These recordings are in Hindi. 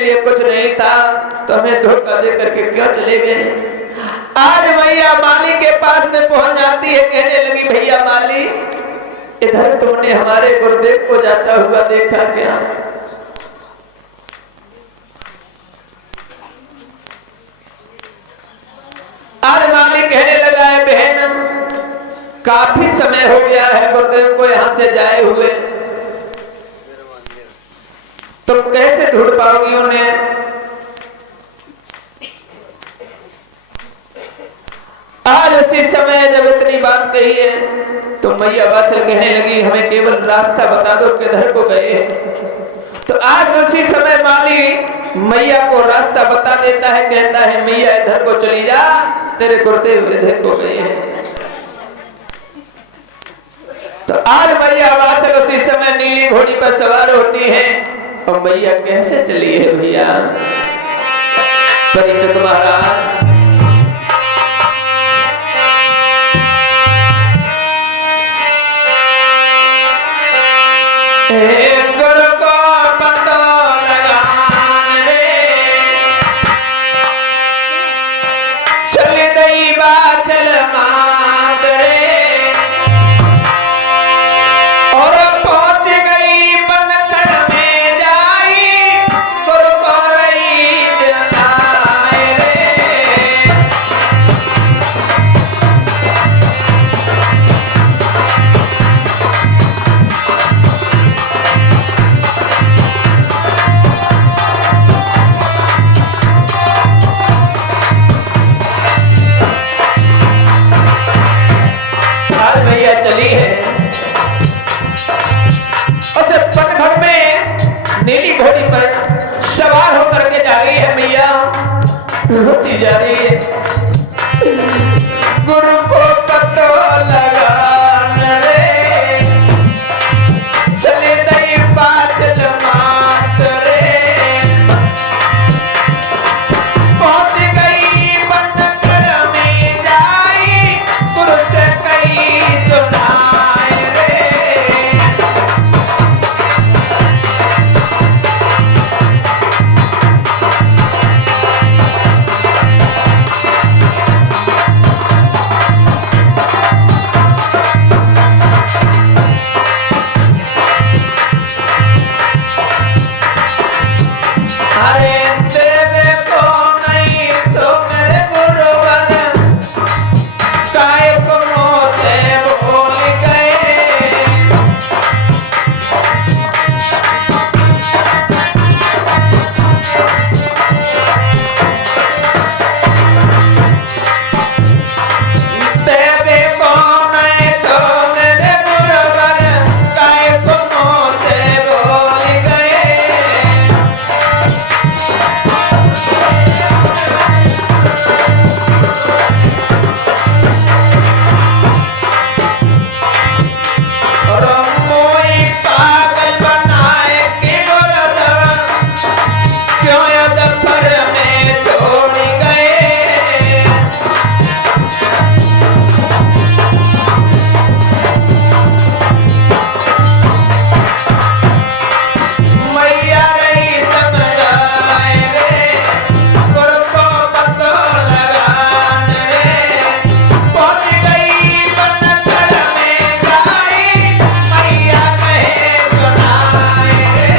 लिए कुछ नहीं था तो हमें धोखा दे करके क्यों चले गए। आज मैया माली के पास में पहुंच जाती है, कहने लगी भैया माली, इधर तुमने हमारे गुरुदेव को जाता हुआ देखा क्या? आज माली कहने लगा है बहन, काफी समय हो गया है गुरुदेव को यहां से जाए हुए, तुम कैसे ढूंढ पाओगी उन्हें? आज उसी समय जब इतनी बात कही है तो मैया बाछल कहने लगी हमें केवल रास्ता बता दो किधर को गए। तो आज उसी समय माली मैया को रास्ता बता देता है, कहता है मैया इधर को चली जा, तेरे गुरुदेव इधर को गए हैं। तो आज मैया बाछल उसी समय नीली घोड़ी पर सवार होती है। और मैया कैसे चली है भैया? परिचित महाराज गुरु को पता लगान रे, चल दई बाछल मात रे, और पहुंच गई बनखड़ में जाई, गुरु को रही दिखाए रे। भैया चली है और जब पनघड़ में नीली घोड़ी पर सवार होकर के जा रही है मैया, रोती जा रही है। गुरु को पता लगान रे, चले दई बाछल मात रे, पहुंच गई बनखड़ में जाई, गुरु से कई सुनाए रे। अरे देवे को नहीं तो मेरे गुरुवर, काय को मुँह से बोल गए। देवे को नहीं तो मेरे गुरुवर, काय को मुँह से बोल गए। और मोई पागल बनाए कि गुरुदेव क्यों दफर में छोड़ गए। मैया रही समझाए रे, गुरु को पता लगान रे, पहुंच गई बनखड़ में जाई, मैया कहे सुनाए रे।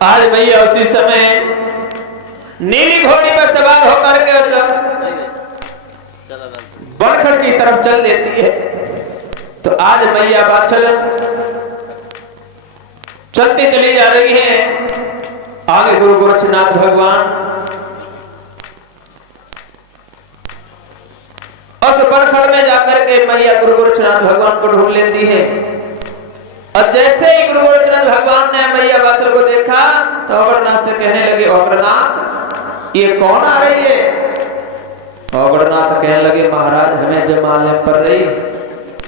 आज भैया उसी समय नीली घोड़ी पर सवार होकर के सब बनखड़ की तरफ चल देती है। तो आज मैया बाछल चलती चली जा रही है। आगे गुरु गोरक्षनाथ भगवान उस बनखड़ में जाकर के मैया गुरु गोरक्षनाथ भगवान को ढूंढ लेती है। और जैसे ही गुरु गोरक्षनाथ भगवान ने मैया तो औगड़नाथ से कहने लगे, औगड़नाथ ये कौन आ रही है? औगड़नाथ कहने लगे, महाराज हमें जब मालूम पड़ रही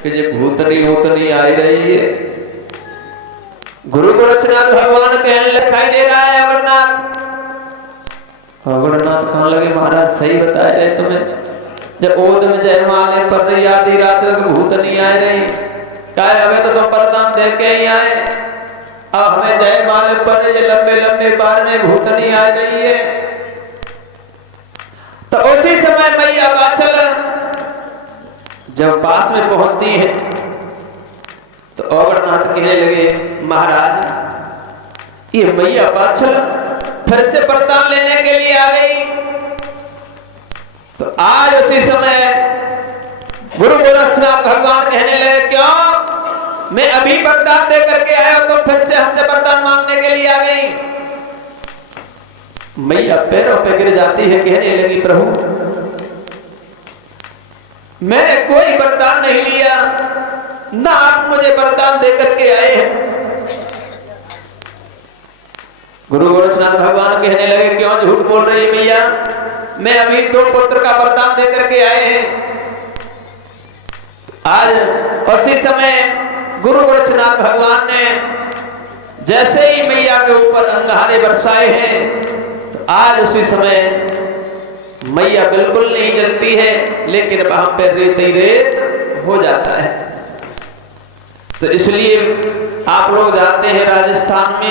कि ये भूतनी ऊतनी आई रही है। गुरु गोरक्षनाथ भगवान कहने दिखाई दे रहा है औगड़नाथ। औगड़नाथ कहने लगे, महाराज सही बताए रहे तुम्हें, जब ओद में जय माले पर रही आधी रात में भूतनी आ रही, कहे हमें तो तुम वरदान दे के ही आए, अब हमें जय माले पर रही लंबे लंबे बार में भूतनी आ रही है। तो उसी समय मैया बाछल जब पास में पहुंचती है तो औगड़नाथ कहने लगे, महाराज ये मैया बाछल फिर से वरदान लेने के लिए आ गई। तो आज उसी समय गुरु गोरक्षनाथ भगवान कहने लगे, क्यों मैं अभी वरदान दे करके आया तो फिर से हमसे वरदान मांगने के लिए आ गई। मैया पैरों पे गिर जाती है, कहने लगी, प्रभु मैंने कोई वरदान नहीं लिया, ना आप मुझे वरदान दे करके आए हैं। गुरु गोरक्षनाथ भगवान कहने लगे, क्यों झूठ बोल रही है मैया, मैं अभी 2 पुत्र का वरदान दे करके आए हैं। आज उसी समय गुरु गोरक्षनाथ भगवान ने जैसे ही मैया के ऊपर अंगारे बरसाए हैं, तो आज उसी समय मैया बिल्कुल नहीं जलती है, लेकिन वहां पर रेत ही रेत हो जाता है। तो इसलिए आप लोग जाते हैं राजस्थान में,